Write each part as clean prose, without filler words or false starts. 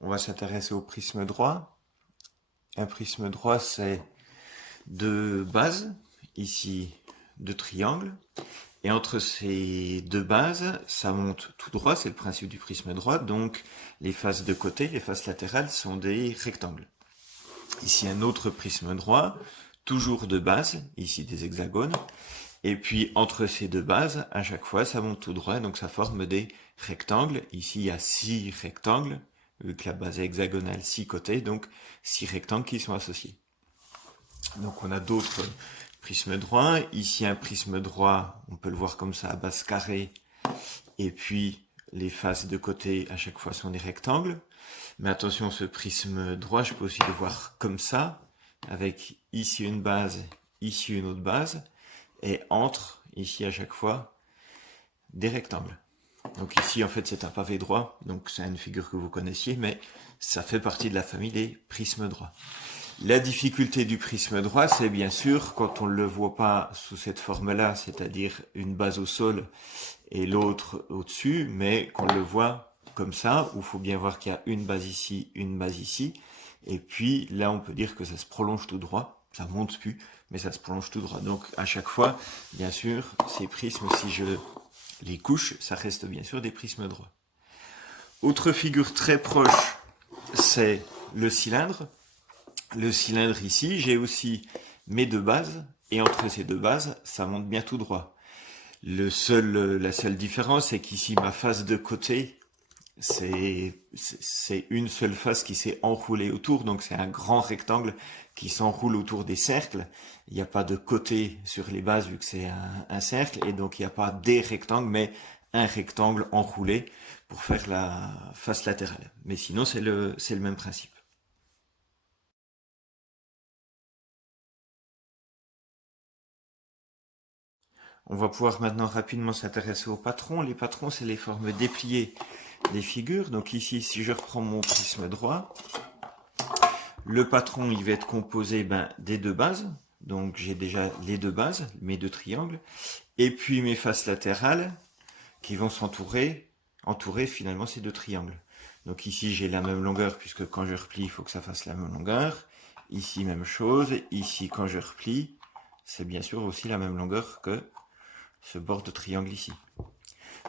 On va s'intéresser au prisme droit. Un prisme droit, c'est deux bases, ici deux triangles. Et entre ces deux bases, ça monte tout droit, c'est le principe du prisme droit. Donc les faces de côté, les faces latérales sont des rectangles. Ici un autre prisme droit, toujours deux bases, ici des hexagones. Et puis entre ces deux bases, à chaque fois, ça monte tout droit, donc ça forme des rectangles. Ici, il y a 6 rectangles, vu que la base est hexagonale, 6 côtés, donc 6 rectangles qui sont associés. Donc on a d'autres prismes droits. Ici, un prisme droit, on peut le voir comme ça, à base carrée. Et puis, les faces de côté, à chaque fois, sont des rectangles. Mais attention, ce prisme droit, je peux aussi le voir comme ça, avec ici une base, ici une autre base. Et entre, ici à chaque fois, des rectangles. Donc ici, en fait, c'est un pavé droit, donc c'est une figure que vous connaissiez, mais ça fait partie de la famille des prismes droits. La difficulté du prisme droit, c'est bien sûr quand on ne le voit pas sous cette forme-là, c'est-à-dire une base au sol et l'autre au-dessus, mais qu'on le voit comme ça, où il faut bien voir qu'il y a une base ici, et puis là, on peut dire que ça se prolonge tout droit, ça monte plus, mais ça se prolonge tout droit. Donc à chaque fois, bien sûr, ces prismes, si je les couche, ça reste bien sûr des prismes droits. Autre figure très proche, c'est le cylindre. Le cylindre ici, j'ai aussi mes deux bases, et entre ces deux bases, ça monte bien tout droit. La seule différence, c'est qu'ici, ma face de côté, c'est une seule face qui s'est enroulée autour, donc c'est un grand rectangle qui s'enroule autour des cercles. Il n'y a pas de côté sur les bases vu que c'est un cercle, et donc il n'y a pas des rectangles, mais un rectangle enroulé pour faire la face latérale. Mais sinon, c'est le même principe. On va pouvoir maintenant rapidement s'intéresser aux patrons. Les patrons, c'est les formes dépliées des figures. Donc ici, si je reprends mon prisme droit, le patron, il va être composé des deux bases. Donc j'ai déjà les deux bases, mes deux triangles. Et puis mes faces latérales qui vont entourer finalement ces deux triangles. Donc ici, j'ai la même longueur puisque quand je replie, il faut que ça fasse la même longueur. Ici, même chose. Ici, quand je replie, c'est bien sûr aussi la même longueur que ce bord de triangle ici.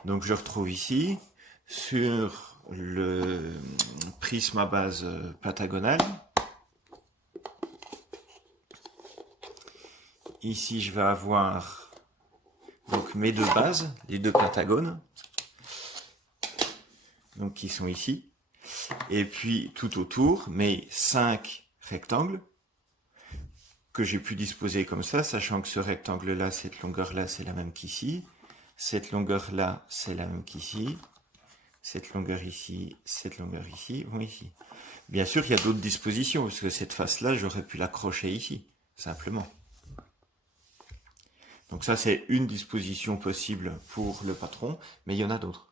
Donc je retrouve ici, sur le prisme à base pentagonale, ici je vais avoir donc mes deux bases, les deux pentagones, donc qui sont ici, et puis tout autour mes 5 rectangles que j'ai pu disposer comme ça, sachant que ce rectangle-là, cette longueur-là, c'est la même qu'ici, cette longueur-là, c'est la même qu'ici, cette longueur ici vont ici. Bien sûr, il y a d'autres dispositions, parce que cette face-là, j'aurais pu l'accrocher ici, simplement. Donc ça, c'est une disposition possible pour le patron, mais il y en a d'autres.